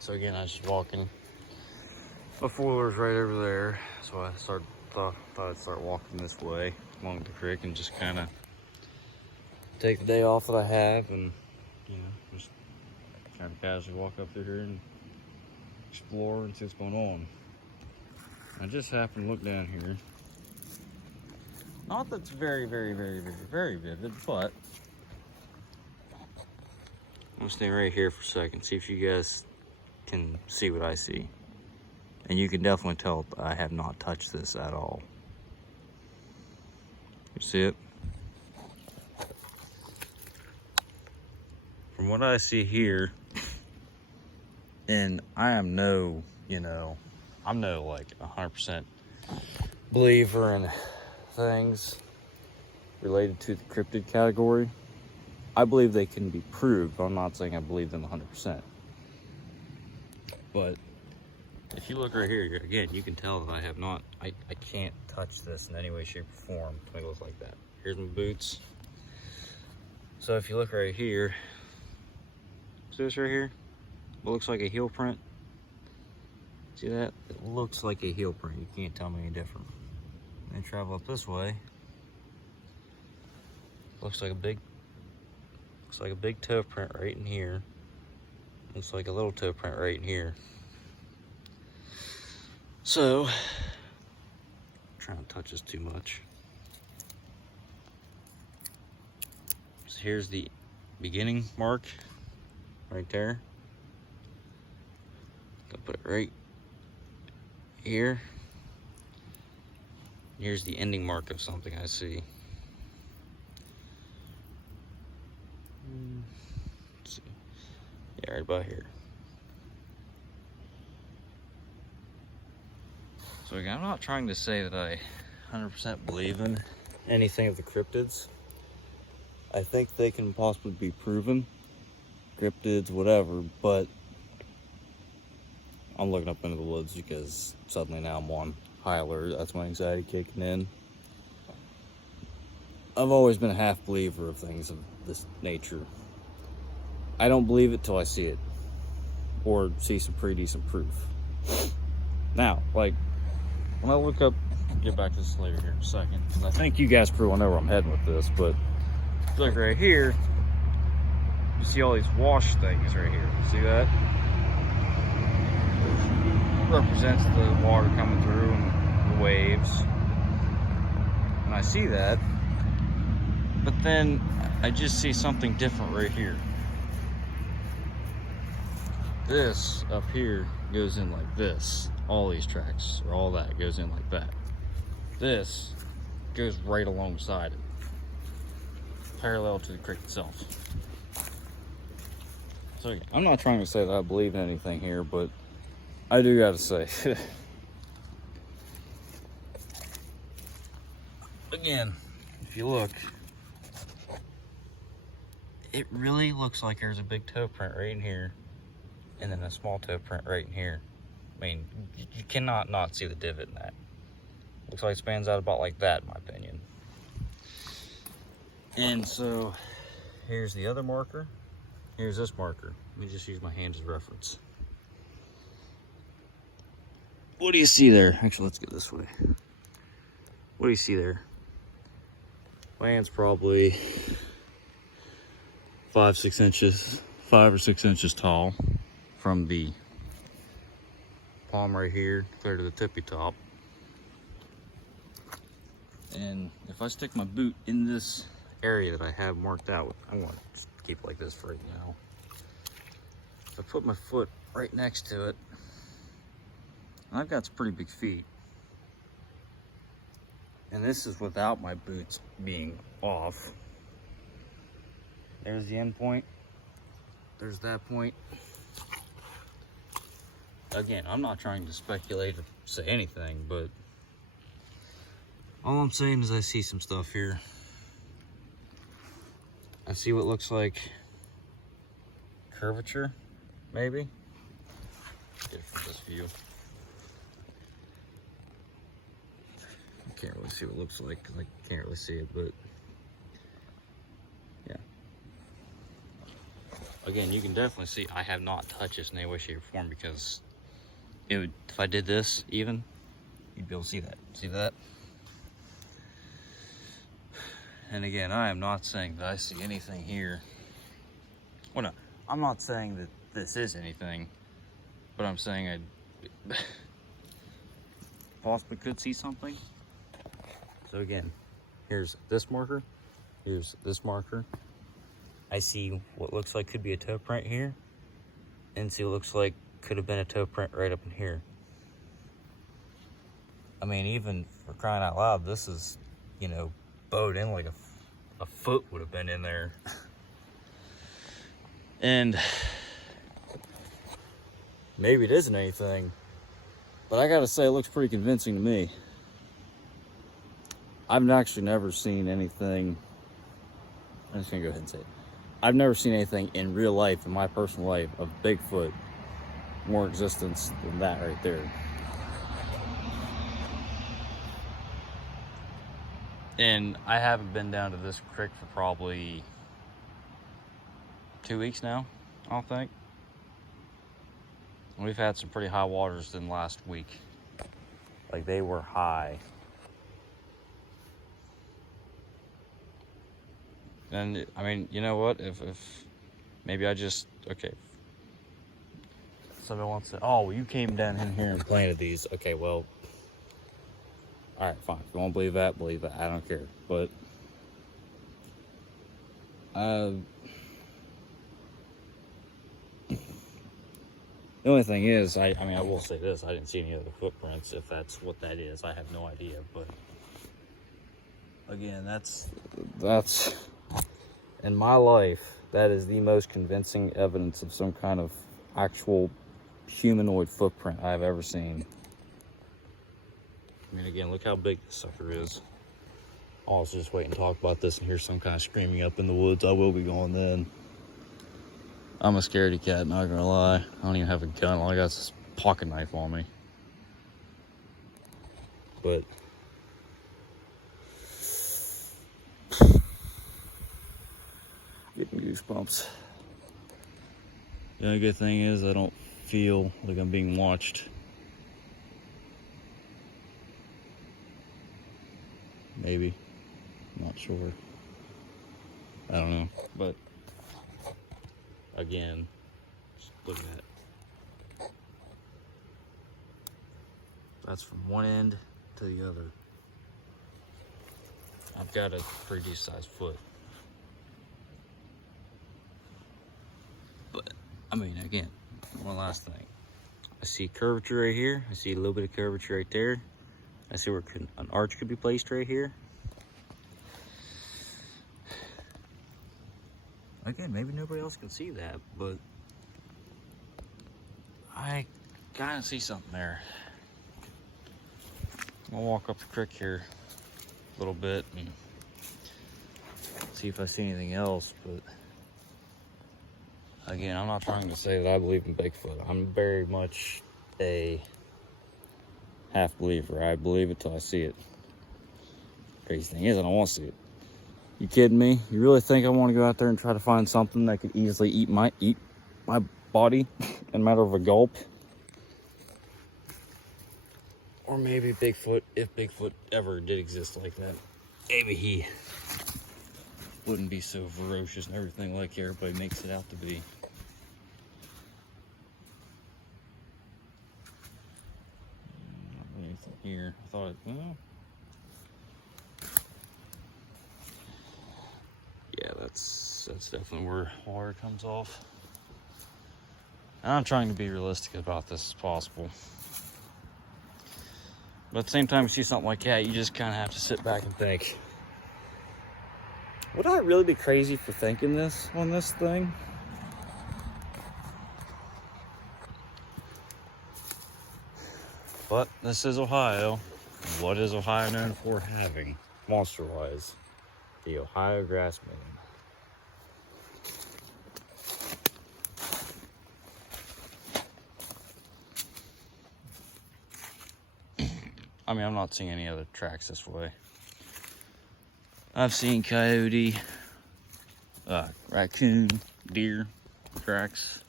So again, I was just walking. My four-wheeler's right over there, so I thought I'd start walking this way along the creek and just kind of take the day off that I have, and just kind of casually walk up through here and explore and see what's going on. I just happened to look down here. Not that it's very vivid, but I'm gonna stay right here for a second, see if you guys can see what I see. And you can definitely tell I have not touched this at all. You see it? From what I see here, and I am no, I'm no like 100% believer in things related to the cryptid category. I believe they can be proved, but I'm not saying I believe them 100%. But if you look right here, again, you can tell that I have not, I can't touch this in any way, shape, or form to make it look like that. Here's my boots. So if you look right here, see this right here? It looks like a heel print. See that? It looks like a heel print. You can't tell me any different. And then travel up this way. Looks like a big toe print right in here. Looks like a little toe print right in here. So, I'm trying to touch this too much. So here's the beginning mark right there. I'll put it right here. Here's the ending mark of something I see. Let's see. Yeah, right about here. So again, I'm not trying to say that I 100% believe in anything of the cryptids. I think they can possibly be proven, cryptids, whatever, but I'm looking up into the woods because suddenly now I'm on high alert. That's my anxiety kicking in. I've always been a half believer of things of this nature. I don't believe it till I see it, or see some pretty decent proof. Now, like, when I look up, get back to this later here in a second, because I think you guys pretty well know where I'm heading with this, but look right here, you see all these wash things right here. See that? It represents the water coming through and the waves. And I see that, but then I just see something different right here. This up here goes in like this. All these tracks, or all that, goes in like that. This goes right alongside it, parallel to the creek itself. So I'm not trying to say that I believe in anything here, but I do gotta say, again, if you look, it really looks like there's a big toe print right in here, and then a small toe print right in here. I mean, you cannot not see the divot in that. Looks like it spans out about like that, in my opinion. And so, here's the other marker. Here's this marker. Let me just use my hand as reference. What do you see there? Actually, let's get this way. What do you see there? My hand's probably 5 or 6 inches tall from the palm right here clear to the tippy top. And if I stick my boot in this area that I have marked out, I want to just keep it like this for right now. If I put my foot right next to it, and I've got some pretty big feet, and this is without my boots being off. There's the end point. There's that point. Again, I'm not trying to speculate or say anything, but all I'm saying is I see some stuff here. I see what looks like curvature, maybe. Get it from this view. I can't really see what it looks like because I can't really see it, but yeah. again, you can definitely see I have not touched this in any way, shape, or form, because it would, if I did this even, you'd be able to see that. See that? And again, I am not saying that I see anything here. Well, no, I'm not saying that this is anything, but I'm saying I possibly could see something. So again, here's this marker, here's this marker. I see what looks like could be a toe print here, and see what looks like could have been a toe print right up in here. I mean, even for crying out loud, this is, you know, bowed in like a foot would have been in there. And maybe it isn't anything, but I gotta say, it looks pretty convincing to me. I've actually never seen anything. I'm just gonna go ahead and say it. I've never seen anything in real life, in my personal life, of Bigfoot more existence than that right there. And I haven't been down to this creek for probably 2 weeks now, I don't think. We've had some pretty high waters in last week. Like, they were high. And I mean, you know what? If maybe I just, okay. Somebody wants to, oh, well, you came down in here and planted these. Okay, well, all right, fine. If you want to believe that, believe that. I don't care. But the only thing is, I mean, I will say this: I didn't see any other footprints. If that's what that is, I have no idea. But again, that's in my life, that is the most convincing evidence of some kind of actual humanoid footprint I've ever seen. I mean, again, look how big this sucker is. I'll just wait and talk about this and hear some kind of screaming up in the woods. I will be going then. I'm a scaredy cat, not gonna lie. I don't even have a gun. All I got is this pocket knife on me. But getting goosebumps. The only good thing is I don't feel like I'm being watched. Maybe. Not sure. I don't know. But again, just look at that. That's from one end to the other. I've got a pretty decent sized foot. But I mean, again, one last thing. I see curvature right here. I see a little bit of curvature right there. I see where an arch could be placed right here. Again, maybe nobody else can see that, but I kind of see something there. I'm gonna walk up the creek here a little bit and see if I see anything else, but again, I'm not trying to say that I believe in Bigfoot. I'm very much a half believer. I believe it till I see it. Crazy thing is, I don't want to see it. You kidding me? You really think I want to go out there and try to find something that could easily eat my body in a matter of a gulp? Or maybe Bigfoot, if Bigfoot ever did exist like that, maybe he wouldn't be so ferocious and everything like everybody makes it out to be. Not really anything here. I thought, well, yeah, that's definitely where water comes off. And I'm trying to be realistic about this as possible. But at the same time, you see something like that, you just kind of have to sit back and think, would I really be crazy for thinking this on this thing? But this is Ohio. What is Ohio known for having, monster-wise? The Ohio grass man. I mean, I'm not seeing any other tracks this way. I've seen coyote, raccoon, deer, tracks.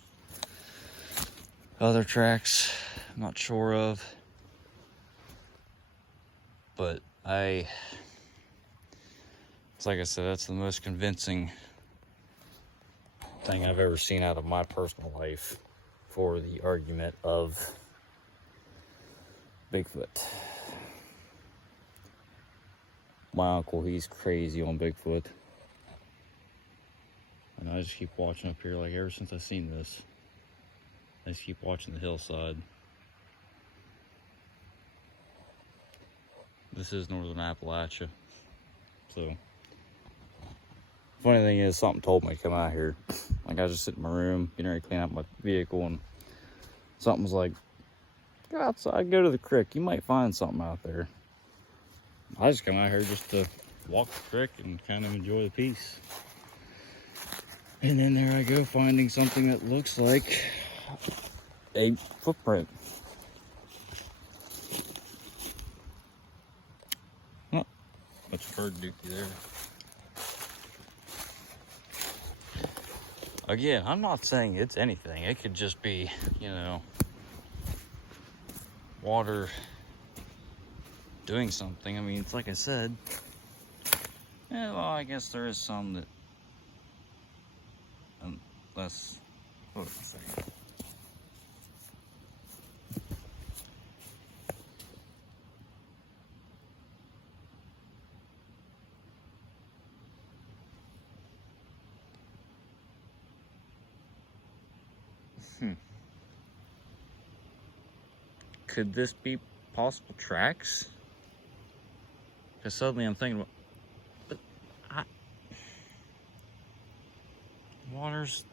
Other tracks, I'm not sure of. But it's like I said, that's the most convincing thing I've ever seen out of my personal life for the argument of Bigfoot. My uncle, he's crazy on Bigfoot. And I just keep watching up here, like ever since I've seen this. I just keep watching the hillside. This is northern Appalachia. So, funny thing is, something told me to come out here. Like, I was just sitting in my room, getting ready to clean out my vehicle, and something was like, go outside, go to the creek. You might find something out there. I just come out here just to walk the creek and kind of enjoy the peace. And then there I go, finding something that looks like a footprint. Oh, that's a bird dookie there. Again, I'm not saying it's anything. It could just be, you know, water doing something. I mean, it's like I said. Yeah, well, I guess there is some that, unless, what was I saying? Could this be possible tracks? Because suddenly I'm thinking, but water's.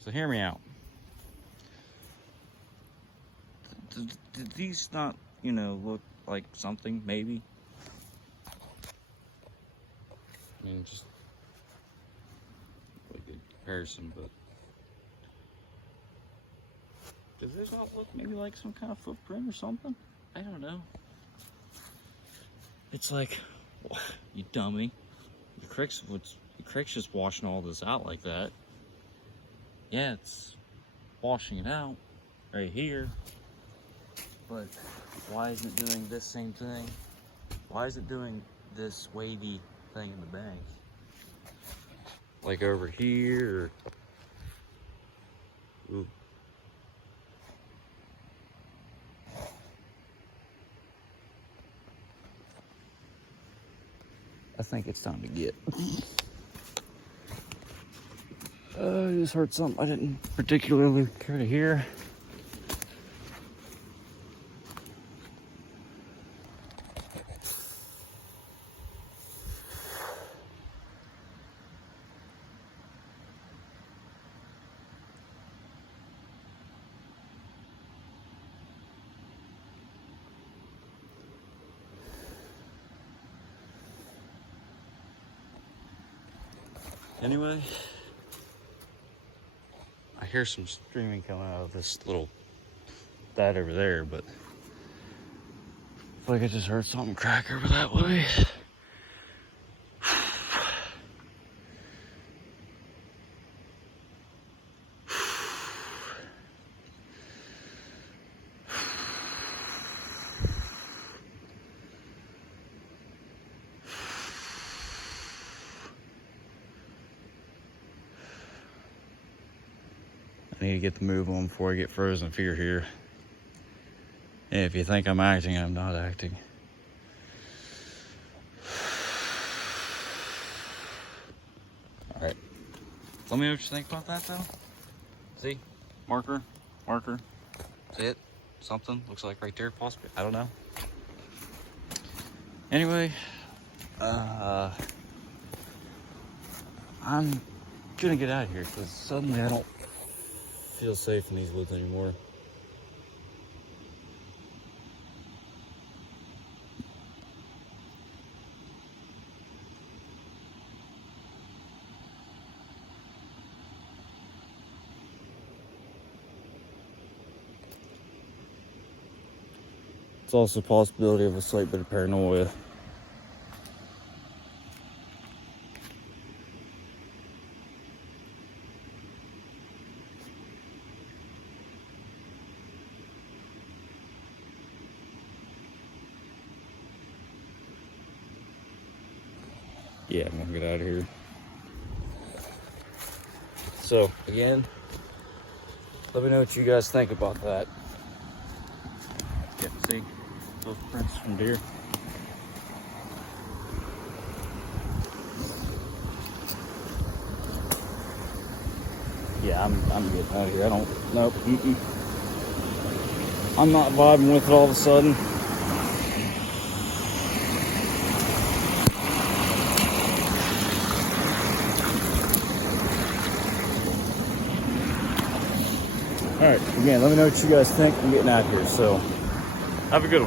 So hear me out. Did these not, you know, look like something, maybe? I mean, just a good comparison, but does this not look maybe like some kind of footprint or something? I don't know. It's like, you dummy. The creek's just washing all this out like that. Yeah, it's washing it out right here. But why isn't it doing this same thing? Why is it doing this wavy thing in the bank? Like over here, or... Ooh. I think it's time to get. I just heard something I didn't particularly care to hear. Anyway, I hear some screaming coming out of this little that over there, but I feel like I just heard something crack over that way. I need to get the move on before I get frozen in fear here. And if you think I'm acting, I'm not acting. Alright. Let me know what you think about that, though. See? Marker. See it? Something. Looks like right there, possibly. I don't know. Anyway, I'm gonna get out of here because suddenly I don't feel safe in these woods anymore. It's also a possibility of a slight bit of paranoia. Yeah, I'm gonna get out of here. So again, let me know what you guys think about that. Yeah, see those prints from deer. Yeah, I'm getting out of here. I don't, nope. I'm not vibing with it all of a sudden. All right, again, let me know what you guys think. I'm getting out of here, so have a good one.